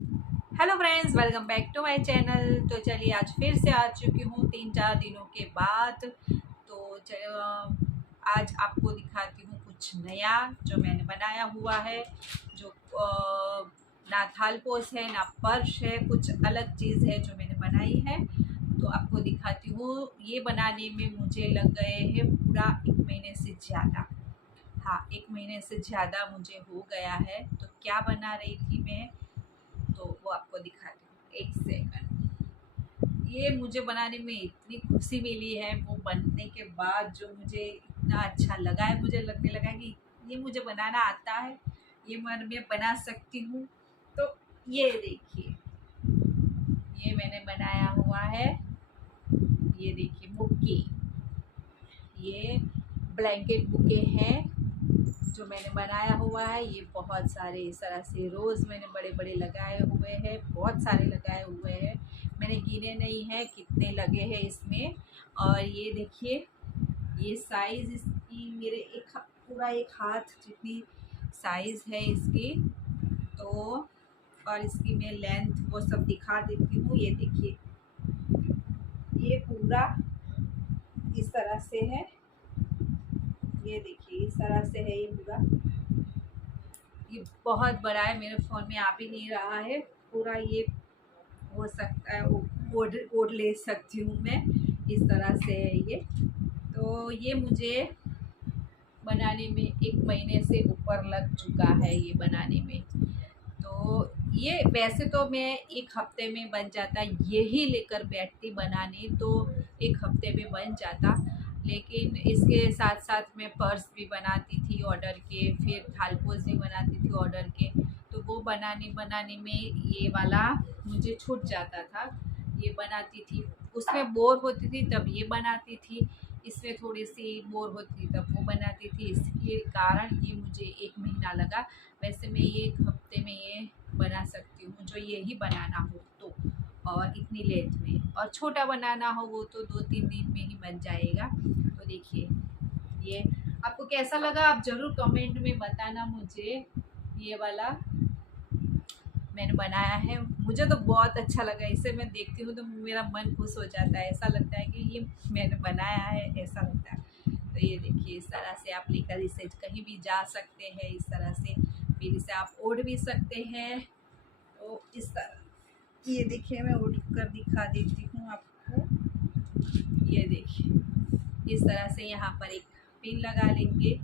Hello friends, welcome back to my channel. तो चलिए, आज फिर से आ चुकी हूँ 3-4 दिनों के बाद। तो आज आपको दिखाती हूँ कुछ नया जो मैंने बनाया हुआ है। जो ना थाल पोस है ना पर्श है, कुछ अलग चीज़ है जो मैंने बनाई है। तो आपको दिखाती हूँ। ये बनाने में मुझे लग गए हैं पूरा 1 महीने से ज़्यादा। हाँ, 1 महीने से ज़्यादा मुझे हो गया है। तो क्या बना रही थी मैं, तो वो आपको दिखाती हूँ। एक सेकंड। ये मुझे बनाने में इतनी खुशी मिली है, वो बनने के बाद जो मुझे इतना अच्छा लगा है, मुझे लगने लगा कि ये मुझे बनाना आता है, ये मैं बना सकती हूँ। तो ये देखिए, ये मैंने बनाया हुआ है। ये देखिए बुके, ये ब्लैंकेट बुके हैं जो मैंने बनाया हुआ है। ये बहुत सारे इस तरह से रोज़ मैंने बड़े बड़े लगाए हुए हैं, बहुत सारे लगाए हुए हैं। मैंने गिने नहीं है कितने लगे हैं इसमें। और ये देखिए, ये साइज़ इसकी मेरे पूरा एक हाथ जितनी साइज़ है इसकी। तो और इसकी मैं लेंथ वो सब दिखा देती हूँ। ये देखिए, ये पूरा इस तरह से है। ये देखिए, इस तरह से है ये पूरा। ये बहुत बड़ा है, मेरे फ़ोन में आ भी नहीं रहा है पूरा। ये हो सकता है ओढ़ ओढ़ ले सकती हूँ मैं, इस तरह से है ये। तो ये मुझे बनाने में 1 महीने से ऊपर लग चुका है ये बनाने में। तो ये वैसे तो मैं 1 हफ्ते में बन जाता, यही लेकर बैठती बनाने तो 1 हफ्ते में बन जाता। लेकिन इसके साथ साथ मैं पर्स भी बनाती थी ऑर्डर के, फिर थालपोस भी बनाती थी ऑर्डर के। तो वो बनाने बनाने में ये वाला मुझे छूट जाता था। ये बनाती थी, उसमें बोर होती थी तब ये बनाती थी, इसमें थोड़ी सी बोर होती तब वो बनाती थी। इसके कारण ये मुझे 1 महीना लगा। वैसे मैं ये 1 हफ्ते में ये बना सकती हूँ, जो यही बनाना हो तो। और इतनी लेंथ में, और छोटा बनाना हो वो तो 2-3 दिन में ही बन जाएगा। तो देखिए, ये आपको कैसा लगा आप ज़रूर कमेंट में बताना मुझे। ये वाला मैंने बनाया है, मुझे तो बहुत अच्छा लगा। इसे मैं देखती हूँ तो मेरा मन खुश हो जाता है, ऐसा लगता है कि ये मैंने बनाया है, ऐसा लगता है। तो ये देखिए, इस तरह से आप लेकर इसे कहीं भी जा सकते हैं, इस तरह से। फिर इसे आप ओढ़ भी सकते हैं। तो इस तरह, ये देखिए, मैं ओढ़ कर दिखा देती हूँ आपको। ये देखिए, इस तरह से यहाँ पर एक पिन लगा लेंगे,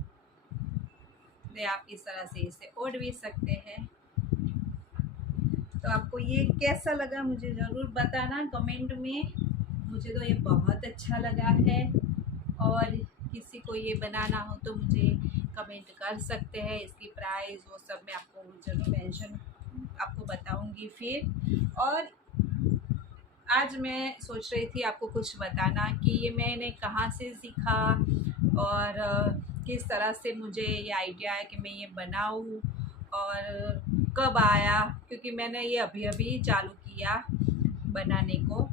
तो आप इस तरह से इसे ओढ़ भी सकते हैं। तो आपको ये कैसा लगा मुझे ज़रूर बताना कमेंट में। मुझे तो ये बहुत अच्छा लगा है। और किसी को ये बनाना हो तो मुझे कमेंट कर सकते हैं। इसकी प्राइस वो सब मैं आपको ज़रूर मेंशन आपको बताऊंगी फिर। और आज मैं सोच रही थी आपको कुछ बताना कि ये मैंने कहाँ से सीखा, और किस तरह से मुझे ये आइडिया है कि मैं ये बनाऊँ, और कब आया, क्योंकि मैंने ये अभी अभी चालू किया बनाने को।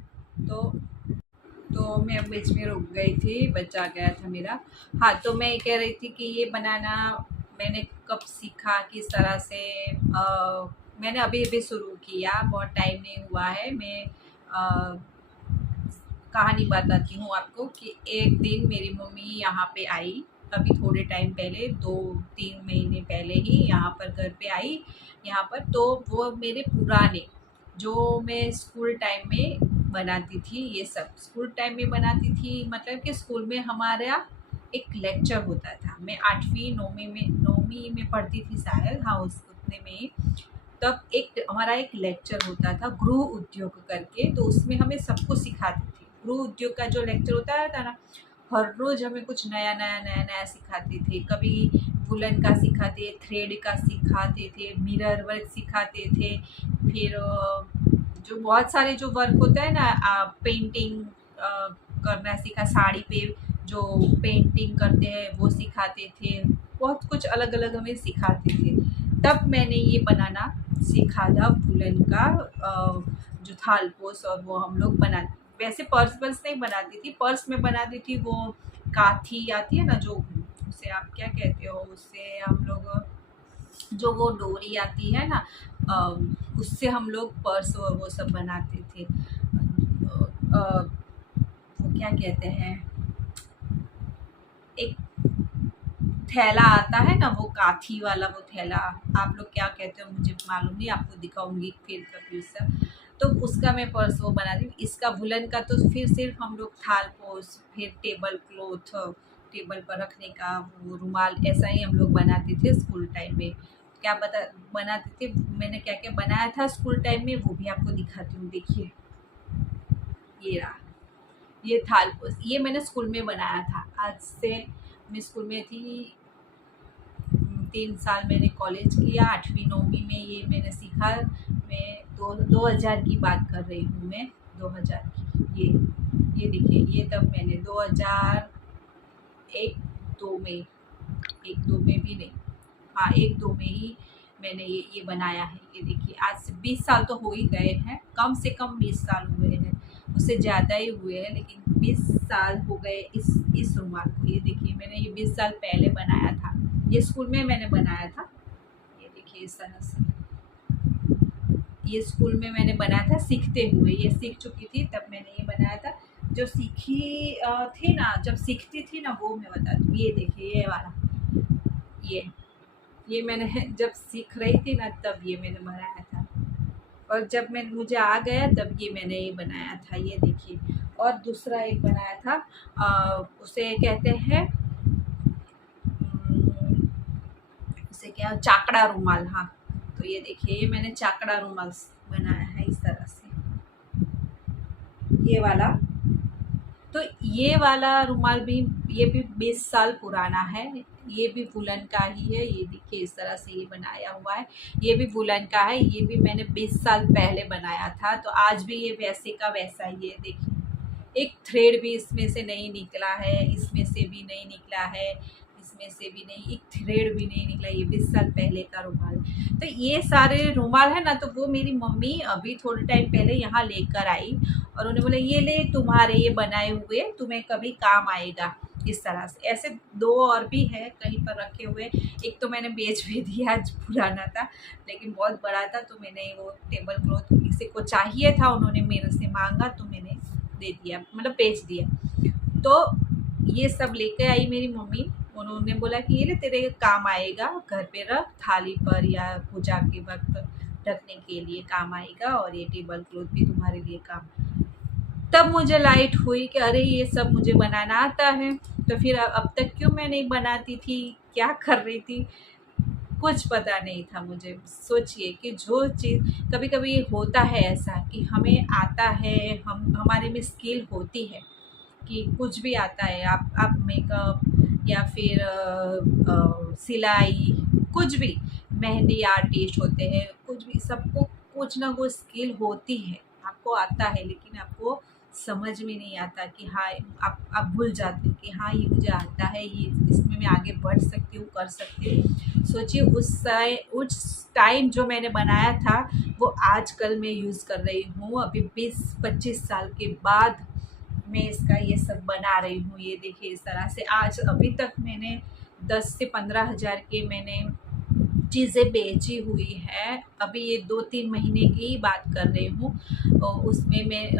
तो मैं बीच में रुक गई थी, बच्चा आ गया था मेरा। हाँ, तो मैं ये कह रही थी कि ये बनाना मैंने कब सीखा, किस तरह से। मैंने अभी अभी शुरू किया, बहुत टाइम नहीं हुआ है। मैं कहानी बताती हूँ आपको कि एक दिन मेरी मम्मी यहाँ पे आई, अभी थोड़े टाइम पहले, 2-3 महीने पहले ही यहाँ पर घर पे आई यहाँ पर। तो वो मेरे पुराने जो मैं स्कूल टाइम में बनाती थी, ये सब स्कूल टाइम में बनाती थी। मतलब कि स्कूल में हमारा एक लेक्चर होता था। मैं 8वीं 9वीं में पढ़ती थी शायद, हाँ उस उतने में ही। तब एक हमारा एक लेक्चर होता था गृह उद्योग करके, तो उसमें हमें सब कुछ सिखाते थे। गृह उद्योग का जो लेक्चर होता था ना, हर रोज़ हमें कुछ नया नया नया नया सिखाते थे। कभी वुलन का सिखाते, थ्रेड का सिखाते थे, मिरर वर्क सिखाते थे। फिर जो बहुत सारे जो वर्क होता है ना, पेंटिंग करना सीखा, साड़ी पे जो पेंटिंग करते हैं वो सिखाते थे। बहुत कुछ अलग अलग हमें सिखाते थे। तब मैंने ये बनाना सीखा था वुलन का जो थालपोस, और वो हम लोग बना, वैसे पर्स वर्स नहीं बनाती थी। पर्स में बनाती थी वो काथी आती है ना, जो उसे आप क्या कहते हो, उससे हम लोग जो वो डोरी आती है ना, उससे हम लोग पर्स और वो सब बनाते थे। वो क्या कहते हैं, एक थैला आता है ना, वो काठी वाला वो थैला, आप लोग क्या कहते हो मुझे मालूम नहीं, आपको दिखाऊंगी फिर कभी उसका। तो उसका मैं पर्स वो बना दी। इसका वुलन का तो फिर सिर्फ हम लोग थाल पोस, फिर टेबल क्लॉथ, टेबल पर रखने का वो रुमाल, ऐसा ही हम लोग बनाते थे स्कूल टाइम में। क्या बता बनाते थे, मैंने क्या क्या बनाया था स्कूल टाइम में वो भी आपको दिखाती हूँ। देखिए ये रहा, ये थाल पोस, ये मैंने स्कूल में बनाया था। आज से मैं स्कूल में थी 3 साल, मैंने कॉलेज किया, 8वीं 9वीं में ये मैंने सीखा। मैं 2000 की बात कर रही हूँ मैं, 2000 की। ये देखिए, ये तब मैंने 2001-2 में, 1-2 में भी नहीं, हाँ 1-2 में ही मैंने ये बनाया है। ये देखिए, आज से 20 साल तो हो ही गए हैं, कम से कम 20 साल हुए हैं, उससे ज़्यादा ही हुए हैं, लेकिन 20 साल हो गए इस रुमाल को। ये देखिए, मैंने ये 20 साल पहले बनाया था, ये स्कूल में मैंने बनाया था। ये देखिए इस तरह से, ये स्कूल में मैंने बनाया था सीखते हुए, ये सीख चुकी थी तब मैंने ये बनाया था। जो सीखी थी ना, जब सीखती थी ना, वो मैं बता दूँ। ये देखिए ये वाला, ये मैंने जब सीख रही थी ना तब ये मैंने बनाया था, और जब मुझे आ गया तब ये मैंने ये बनाया था। ये देखिए, और दूसरा एक बनाया था, उसे कहते हैं, उसे क्या, चाकड़ा रुमाल। हाँ, तो ये देखिए, ये मैंने चाकड़ा रुमाल बनाया है इस तरह से, ये वाला। तो ये वाला रुमाल भी, ये भी 20 साल पुराना है, ये भी वुलन का ही है। ये देखिए इस तरह से ये बनाया हुआ है, ये भी वुलन का है, ये भी मैंने 20 साल पहले बनाया था। तो आज भी ये वैसे का वैसा ही है। देखिए, एक थ्रेड भी इसमें से नहीं निकला है, इसमें से भी नहीं निकला है, इसमें से भी नहीं, एक थ्रेड भी नहीं निकला। ये 20 साल पहले का रुमाल। तो ये सारे रुमाल है ना, तो वो मेरी मम्मी अभी थोड़े टाइम पहले यहाँ लेकर आई, और उन्होंने बोला ये ले, तुम्हारे ये बनाए हुए तुम्हें कभी काम आएगा, इस तरह से। ऐसे 2 और भी है कहीं पर रखे हुए, एक तो मैंने बेच भी दिया, पुराना था लेकिन बहुत बड़ा था, तो मैंने वो टेबल क्लॉथ किसी को चाहिए था, उन्होंने मेरे से मांगा तो मैंने दे दिया, मतलब बेच दिया। तो ये सब लेके आई मेरी मम्मी, उन्होंने बोला कि ये ले, तेरे काम आएगा, घर पे रख, थाली पर या पूजा के वक्त रखने के लिए काम आएगा, और ये टेबल क्लॉथ भी तुम्हारे लिए काम। तब मुझे लाइट हुई कि अरे ये सब मुझे बनाना आता है, तो फिर अब तक क्यों मैं नहीं बनाती थी, क्या कर रही थी, कुछ पता नहीं था मुझे। सोचिए कि जो चीज़, कभी कभी होता है ऐसा कि हमें आता है, हमारे में स्किल होती है कि कुछ भी आता है, आप मेकअप या फिर सिलाई, कुछ भी, मेहंदी आर्टिस्ट होते हैं, कुछ भी, सबको कुछ ना कुछ स्किल होती है, आपको आता है, लेकिन आपको समझ में नहीं आता कि हाँ, आप भूल जाते हो कि हाँ ये मुझे आता है, ये इसमें मैं आगे बढ़ सकती हूँ, कर सकती हूँ। सोचिए उस टाइम जो मैंने बनाया था वो आजकल मैं यूज़ कर रही हूँ, अभी 20-25 साल के बाद मैं इसका ये सब बना रही हूँ। ये देखिए इस तरह से, आज अभी तक मैंने 10 से 15 हज़ार के मैंने चीज़ें बेची हुई है। अभी ये 2-3 महीने की ही बात कर रही हूँ, उसमें मैं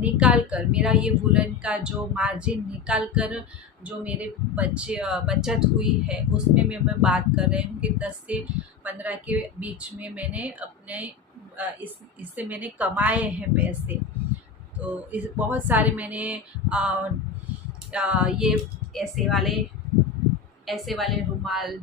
निकाल कर, मेरा ये वुलन का जो मार्जिन निकाल कर जो मेरे बचत हुई है, उसमें मैं बात कर रही हूँ कि 10 से 15 के बीच में मैंने अपने इससे मैंने कमाए हैं पैसे। तो इस बहुत सारे मैंने ये ऐसे वाले रुमाल,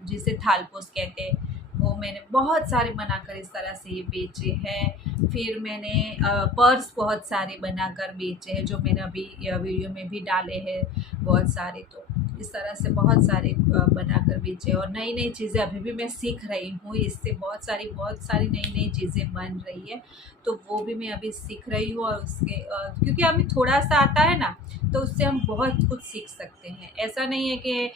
जिसे थालपोस कहते हैं, वो मैंने बहुत सारे बनाकर इस तरह से ये बेचे हैं। फिर मैंने पर्स बहुत सारे बनाकर बेचे हैं, जो मैंने अभी वीडियो में भी डाले हैं बहुत सारे। तो इस तरह से बहुत सारे बनाकर बेचे, और नई नई चीज़ें अभी भी मैं सीख रही हूँ, इससे बहुत सारी नई नई चीज़ें बन रही है, तो वो भी मैं अभी सीख रही हूँ। और उसके क्योंकि हमें थोड़ा सा आता है ना, तो उससे हम बहुत कुछ सीख सकते हैं। ऐसा नहीं है कि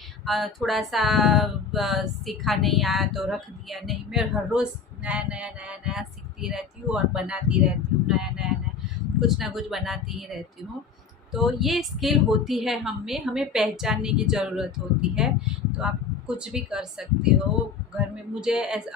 थोड़ा सा सीखा नहीं आया तो रख दिया, नहीं, मैं हर रोज़ नया सीखती रहती हूँ और बनाती रहती हूँ, नया कुछ ना कुछ बनाती ही रहती हूँ। तो ये स्किल होती है हमें पहचानने की ज़रूरत होती है। तो आप कुछ भी कर सकते हो घर में।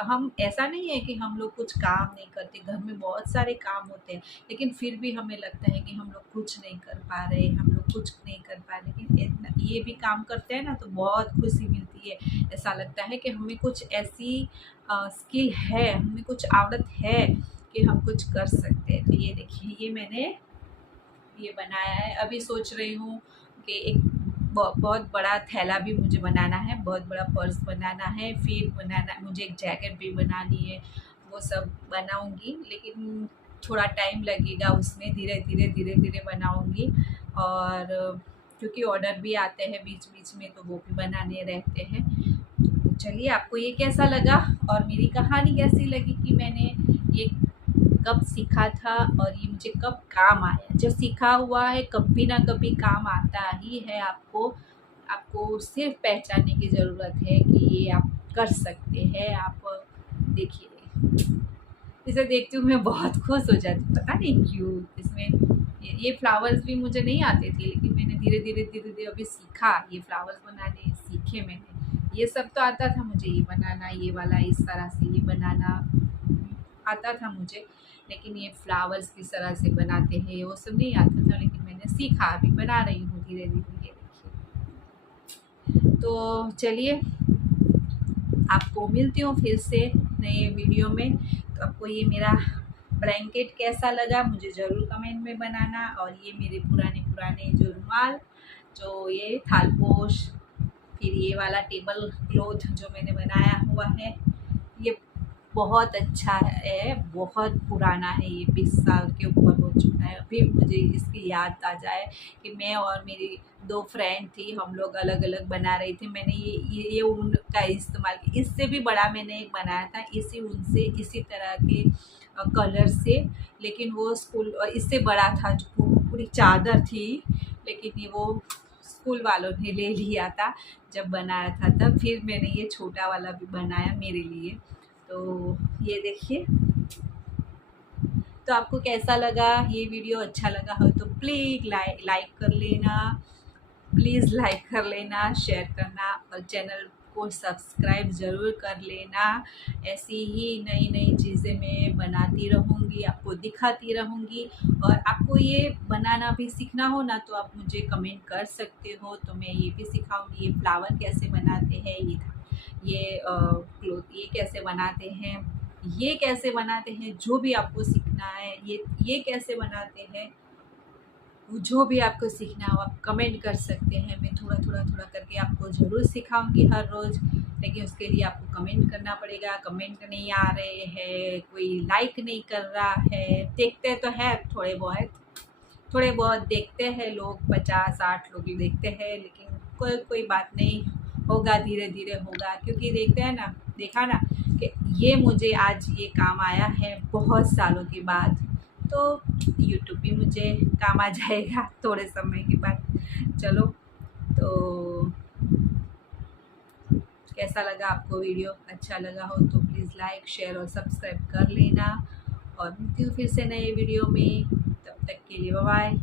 हम ऐसा नहीं है कि हम लोग कुछ काम नहीं करते, घर में बहुत सारे काम होते हैं, लेकिन फिर भी हमें लगता है कि हम लोग कुछ नहीं कर पा रहे, हम लोग कुछ नहीं कर पा रहे। लेकिन ये भी काम करते हैं ना तो बहुत खुशी मिलती है। ऐसा लगता है कि हमें कुछ ऐसी स्किल है, हमें कुछ आवड़त है कि हम कुछ कर सकते हैं। तो ये देखिए, ये मैंने ये बनाया है। अभी सोच रही हूँ कि एक बहुत बड़ा थैला भी मुझे बनाना है, बहुत बड़ा पर्स बनाना है, फिर बनाना मुझे एक जैकेट भी बनानी है। वो सब बनाऊंगी, लेकिन थोड़ा टाइम लगेगा उसमें, धीरे धीरे बनाऊंगी। और क्योंकि ऑर्डर भी आते हैं बीच बीच में, तो वो भी बनाने रहते हैं। तो चलिए, आपको ये कैसा लगा और मेरी कहानी कैसी लगी कि मैंने ये कब सीखा था और ये मुझे कब काम आया। जो सीखा हुआ है कभी ना कभी काम आता ही है आपको। आपको सिर्फ पहचानने की ज़रूरत है कि ये आप कर सकते हैं। आप देखिए, इसे देखती हूँ मैं बहुत खुश हो जाती हूँ, पता नहीं क्यों। इसमें ये फ्लावर्स भी मुझे नहीं आते थे, लेकिन मैंने धीरे धीरे अभी सीखा, ये फ्लावर्स बनाने सीखे मैंने। ये सब तो आता था मुझे, ये बनाना, ये वाला इस तरह से ये बनाना आता था मुझे, लेकिन ये फ्लावर्स किस तरह से बनाते हैं वो सब नहीं आता था। लेकिन मैंने सीखा, अभी बना रही हूँ धीरे धीरे। ये देखिए, तो चलिए, आपको मिलती हूँ फिर से नए वीडियो में। तो आपको ये मेरा ब्लैंकेट कैसा लगा मुझे ज़रूर कमेंट में बनाना। और ये मेरे पुराने पुराने जो रुमाल, जो ये थालपोश, फिर ये वाला टेबल क्लॉथ जो मैंने बनाया हुआ है, ये बहुत अच्छा है, बहुत पुराना है, ये 20 साल के ऊपर हो चुका है। अभी मुझे इसकी याद आ जाए कि मैं और मेरी 2 फ्रेंड थी, हम लोग अलग अलग बना रही थी। मैंने ये ऊन का इस्तेमाल किया। इससे भी बड़ा मैंने एक बनाया था, इसी ऊन से, इसी तरह के कलर से, लेकिन वो स्कूल इससे बड़ा था, जो पूरी चादर थी। लेकिन ये वो स्कूल वालों ने ले लिया था जब बनाया था तब। फिर मैंने ये छोटा वाला भी बनाया मेरे लिए। तो ये देखिए, तो आपको कैसा लगा ये वीडियो? अच्छा लगा हो तो प्लीज़ लाइक कर लेना, प्लीज़ लाइक कर लेना, शेयर करना और चैनल को सब्सक्राइब ज़रूर कर लेना। ऐसी ही नई नई चीज़ें मैं बनाती रहूँगी, आपको दिखाती रहूँगी। और आपको ये बनाना भी सीखना हो ना, तो आप मुझे कमेंट कर सकते हो, तो मैं ये भी सिखाऊंगी। ये फ्लावर कैसे बनाते हैं, ये क्लोथ ये कैसे बनाते हैं, ये कैसे बनाते हैं, जो भी आपको सीखना है, ये कैसे बनाते हैं, जो भी आपको सीखना हो आप कमेंट कर सकते हैं। मैं थोड़ा करके आपको ज़रूर सिखाऊंगी हर रोज़, लेकिन उसके लिए आपको कमेंट करना पड़ेगा। कमेंट नहीं आ रहे हैं, कोई लाइक नहीं कर रहा है। देखते तो है थोड़े बहुत देखते हैं लोग, 50-60 लोग देखते हैं, लेकिन कोई बात नहीं, होगा धीरे धीरे होगा। क्योंकि देखते हैं ना, देखा ना कि ये मुझे आज ये काम आया है बहुत सालों के बाद। तो यूट्यूब भी मुझे काम आ जाएगा थोड़े समय के बाद। चलो, तो कैसा लगा आपको वीडियो? अच्छा लगा हो तो प्लीज़ लाइक, शेयर और सब्सक्राइब कर लेना। और मिलती हूँ फिर से नए वीडियो में, तब तक के लिए बाय बाय।